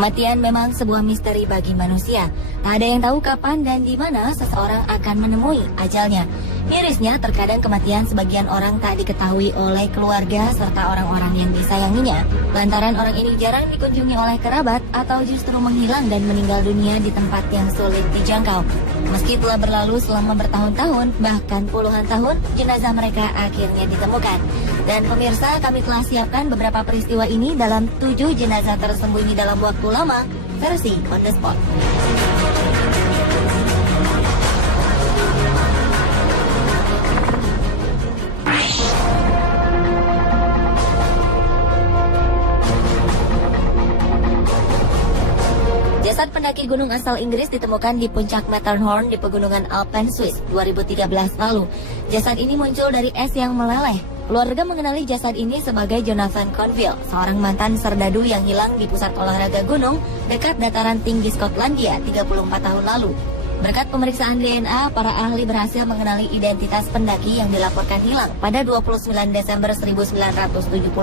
Kematian memang sebuah misteri bagi manusia. Tak ada yang tahu kapan dan di mana seseorang akan menemui ajalnya. Mirisnya, terkadang kematian sebagian orang tak diketahui oleh keluarga serta orang-orang yang disayanginya. Lantaran orang ini jarang dikunjungi oleh kerabat atau justru menghilang dan meninggal dunia di tempat yang sulit dijangkau. Meski telah berlalu selama bertahun-tahun, bahkan puluhan tahun, jenazah mereka akhirnya ditemukan. Dan pemirsa, kami telah siapkan beberapa peristiwa ini dalam 7 jenazah tersembunyi dalam waktu lama, versi On The Spot. Jasad pendaki gunung asal Inggris ditemukan di puncak Matterhorn di pegunungan Alpen, Swiss 2013 lalu. Jasad ini muncul dari es yang meleleh. Keluarga mengenali jasad ini sebagai Jonathan Conville, seorang mantan serdadu yang hilang di pusat olahraga gunung dekat dataran tinggi Skotlandia 34 tahun lalu. Berkat pemeriksaan DNA, para ahli berhasil mengenali identitas pendaki yang dilaporkan hilang pada 29 Desember 1979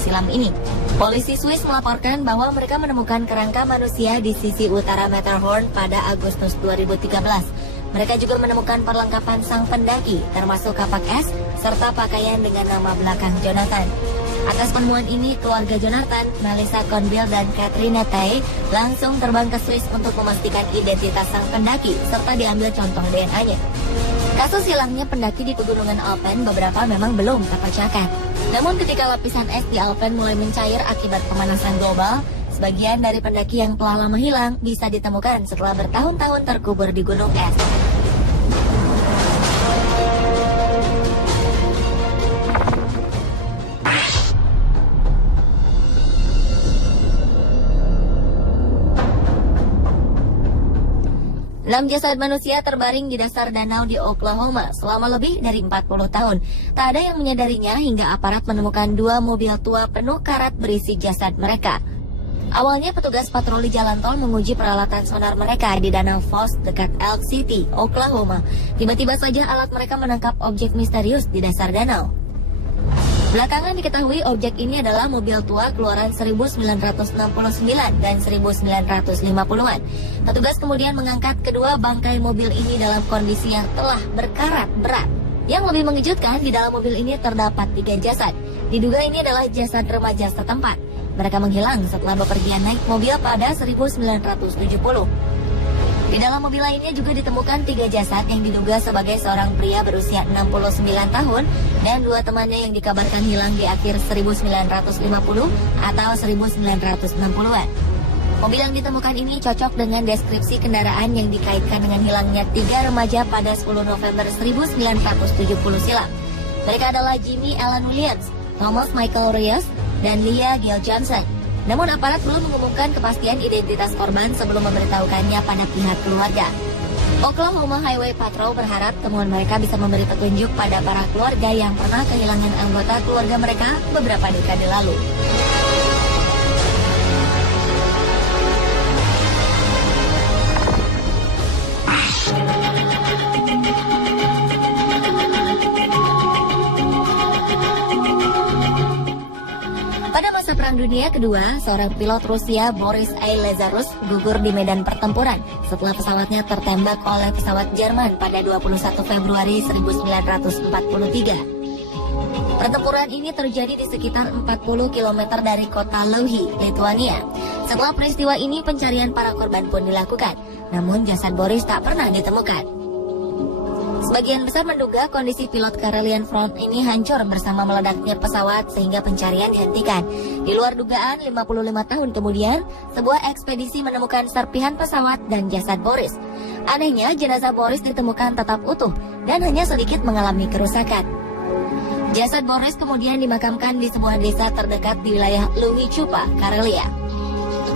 silam ini. Polisi Swiss melaporkan bahwa mereka menemukan kerangka manusia di sisi utara Matterhorn pada Agustus 2013. Mereka juga menemukan perlengkapan sang pendaki, termasuk kapak es, serta pakaian dengan nama belakang Jonathan. Atas penemuan ini, keluarga Jonathan, Melissa Conville dan Catherine Tay langsung terbang ke Swiss untuk memastikan identitas sang pendaki, serta diambil contoh DNA-nya. Kasus hilangnya pendaki di pegunungan Alpen beberapa memang belum terpecahkan. Namun ketika lapisan es di Alpen mulai mencair akibat pemanasan global, sebagian dari pendaki yang telah lama hilang bisa ditemukan setelah bertahun-tahun terkubur di gunung es. Enam jasad manusia terbaring di dasar danau di Oklahoma selama lebih dari 40 tahun. Tak ada yang menyadarinya hingga aparat menemukan 2 mobil tua penuh karat berisi jasad mereka. Awalnya petugas patroli jalan tol menguji peralatan sonar mereka di Danau Foss dekat Elk City, Oklahoma. Tiba-tiba saja alat mereka menangkap objek misterius di dasar danau. Belakangan diketahui objek ini adalah mobil tua keluaran 1969 dan 1950-an. Petugas kemudian mengangkat kedua bangkai mobil ini dalam kondisi yang telah berkarat berat. Yang lebih mengejutkan, di dalam mobil ini terdapat 3 jasad. Diduga ini adalah jasad remaja setempat. Mereka menghilang setelah bepergian naik mobil pada 1970. Di dalam mobil lainnya juga ditemukan 3 jasad yang diduga sebagai seorang pria berusia 69 tahun dan 2 temannya yang dikabarkan hilang di akhir 1950 atau 1960-an. Mobil yang ditemukan ini cocok dengan deskripsi kendaraan yang dikaitkan dengan hilangnya 3 remaja pada 10 November 1970 silam. Mereka adalah Jimmy Alan Williams, Thomas Michael Reyes, dan Leah Gail Johnson. Namun aparat belum mengumumkan kepastian identitas korban sebelum memberitahukannya pada pihak keluarga. Oklahoma Highway Patrol berharap temuan mereka bisa memberi petunjuk pada para keluarga yang pernah kehilangan anggota keluarga mereka beberapa dekade lalu. Pada masa Perang Dunia Kedua, seorang pilot Rusia, Boris Lazarus, gugur di medan pertempuran setelah pesawatnya tertembak oleh pesawat Jerman pada 21 Februari 1943. Pertempuran ini terjadi di sekitar 40 km dari kota Louhi, Lithuania. Setelah peristiwa ini, pencarian para korban pun dilakukan, namun jasad Boris tak pernah ditemukan. Sebagian besar menduga kondisi pilot Karelian Front ini hancur bersama meledaknya pesawat sehingga pencarian dihentikan. Di luar dugaan, 55 tahun kemudian, sebuah ekspedisi menemukan serpihan pesawat dan jasad Boris. Anehnya, jenazah Boris ditemukan tetap utuh dan hanya sedikit mengalami kerusakan. Jasad Boris kemudian dimakamkan di sebuah desa terdekat di wilayah Louhi-Chupa, Karelia.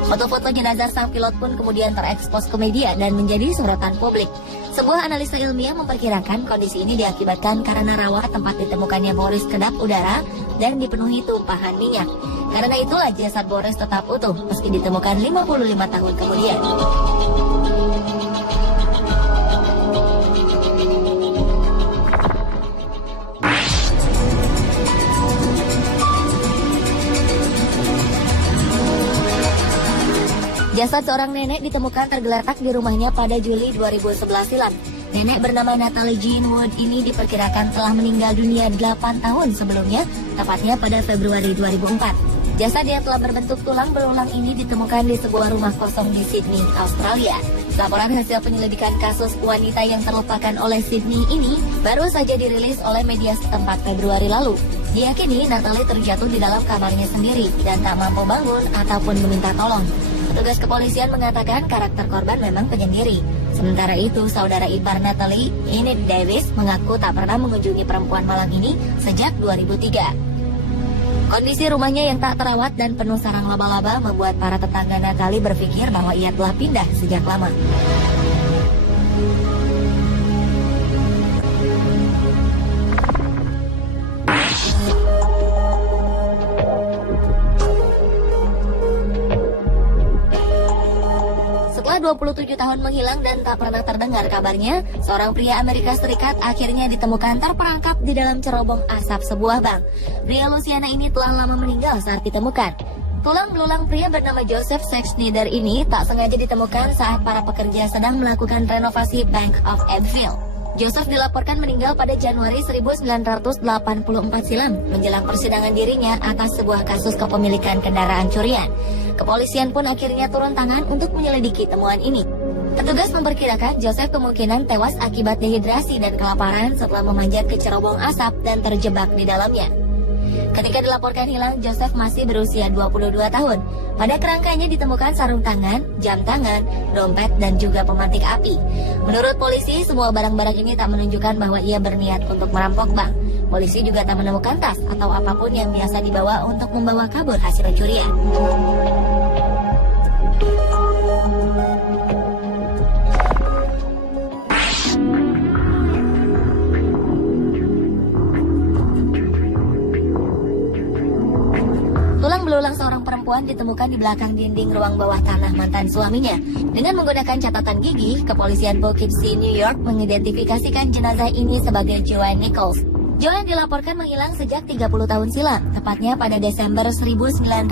Foto-foto jenazah sang pilot pun kemudian terekspos ke media dan menjadi sorotan publik. Sebuah analisa ilmiah memperkirakan kondisi ini diakibatkan karena rawa tempat ditemukannya Boris kedap udara dan dipenuhi tumpahan minyak. Karena itulah jasad Boris tetap utuh meski ditemukan 55 tahun kemudian. Jasad seorang nenek ditemukan tergeletak di rumahnya pada Juli 2011 silam. Nenek bernama Natalie Jean Wood ini diperkirakan telah meninggal dunia 8 tahun sebelumnya, tepatnya pada Februari 2004. Jasad yang telah berbentuk tulang belulang ini ditemukan di sebuah rumah kosong di Sydney, Australia. Laporan hasil penyelidikan kasus wanita yang terlupakan oleh Sydney ini baru saja dirilis oleh media setempat Februari lalu. Diyakini Natalie terjatuh di dalam kamarnya sendiri dan tak mampu bangun ataupun meminta tolong. Petugas kepolisian mengatakan karakter korban memang penyendiri. Sementara itu, saudara ipar Natalie, Enid Davis, mengaku tak pernah mengunjungi perempuan malang ini sejak 2003. Kondisi rumahnya yang tak terawat dan penuh sarang laba-laba membuat para tetangga Natalie berpikir bahwa ia telah pindah sejak lama. Setelah 27 tahun menghilang dan tak pernah terdengar kabarnya, seorang pria Amerika Serikat akhirnya ditemukan terperangkap di dalam cerobong asap sebuah bank. Pria Louisiana ini telah lama meninggal saat ditemukan. Tulang belulang pria bernama Joseph Schneider ini tak sengaja ditemukan saat para pekerja sedang melakukan renovasi Bank of Abbeville. Joseph dilaporkan meninggal pada Januari 1984 silam menjelang persidangan dirinya atas sebuah kasus kepemilikan kendaraan curian. Kepolisian pun akhirnya turun tangan untuk menyelidiki temuan ini. Petugas memperkirakan Joseph kemungkinan tewas akibat dehidrasi dan kelaparan setelah memanjat ke cerobong asap dan terjebak di dalamnya. Ketika dilaporkan hilang, Joseph masih berusia 22 tahun. Pada kerangkanya ditemukan sarung tangan, jam tangan, dompet, dan juga pemantik api. Menurut polisi, semua barang-barang ini tak menunjukkan bahwa ia berniat untuk merampok bank. Polisi juga tak menemukan tas atau apapun yang biasa dibawa untuk membawa kabur hasil curian. Tulang belulang seorang perempuan ditemukan di belakang dinding ruang bawah tanah mantan suaminya. Dengan menggunakan catatan gigi, kepolisian Poughkeepsie, New York mengidentifikasikan jenazah ini sebagai Joanne Nichols. Joanne dilaporkan menghilang sejak 30 tahun silam, tepatnya pada Desember 1985.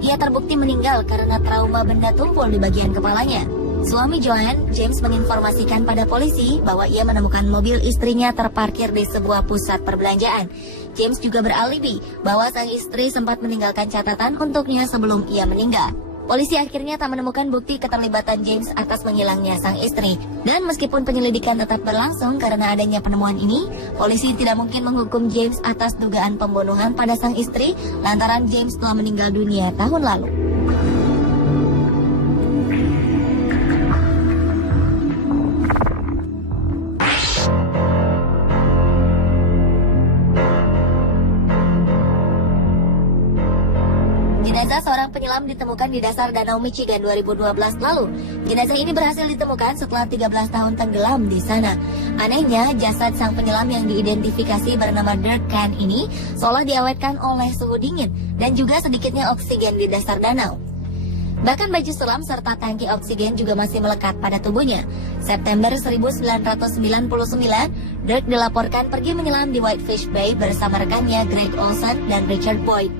Ia terbukti meninggal karena trauma benda tumpul di bagian kepalanya. Suami Joanne, James, menginformasikan pada polisi bahwa ia menemukan mobil istrinya terparkir di sebuah pusat perbelanjaan. James juga beralibi bahwa sang istri sempat meninggalkan catatan untuknya sebelum ia meninggal. Polisi akhirnya tak menemukan bukti keterlibatan James atas menghilangnya sang istri. Dan meskipun penyelidikan tetap berlangsung karena adanya penemuan ini, polisi tidak mungkin menghukum James atas dugaan pembunuhan pada sang istri lantaran James telah meninggal dunia tahun lalu. Jenazah seorang penyelam ditemukan di dasar Danau Michigan 2012 lalu. Jenazah ini berhasil ditemukan setelah 13 tahun tenggelam di sana. Anehnya, jasad sang penyelam yang diidentifikasi bernama Dirk Khan ini seolah diawetkan oleh suhu dingin dan juga sedikitnya oksigen di dasar danau. Bahkan baju selam serta tangki oksigen juga masih melekat pada tubuhnya. September 1999, Dirk dilaporkan pergi menyelam di Whitefish Bay bersama rekannya Greg Olson dan Richard Boyd.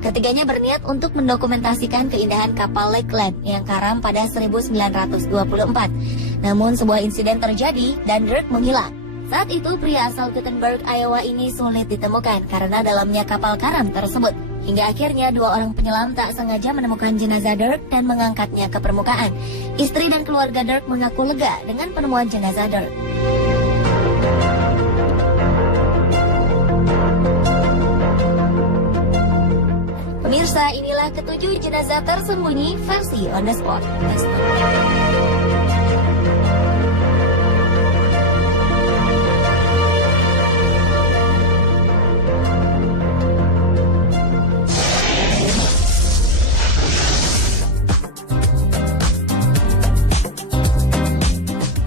Ketiganya berniat untuk mendokumentasikan keindahan kapal Lakeland yang karam pada 1924. Namun sebuah insiden terjadi dan Dirk menghilang. Saat itu pria asal Guttenberg, Iowa ini sulit ditemukan karena dalamnya kapal karam tersebut. Hingga akhirnya dua orang penyelam tak sengaja menemukan jenazah Dirk dan mengangkatnya ke permukaan. Istri dan keluarga Dirk mengaku lega dengan penemuan jenazah Dirk. Pemirsa, inilah ketujuh jenazah tersembunyi versi On The Spot.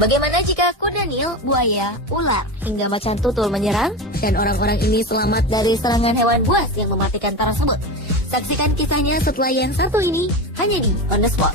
Bagaimana jika kuda Nil, buaya, ular, hingga macan tutul menyerang dan orang-orang ini selamat dari serangan hewan buas yang mematikan tersebut? Saksikan kisahnya setelah yang satu ini hanya di On The Spot.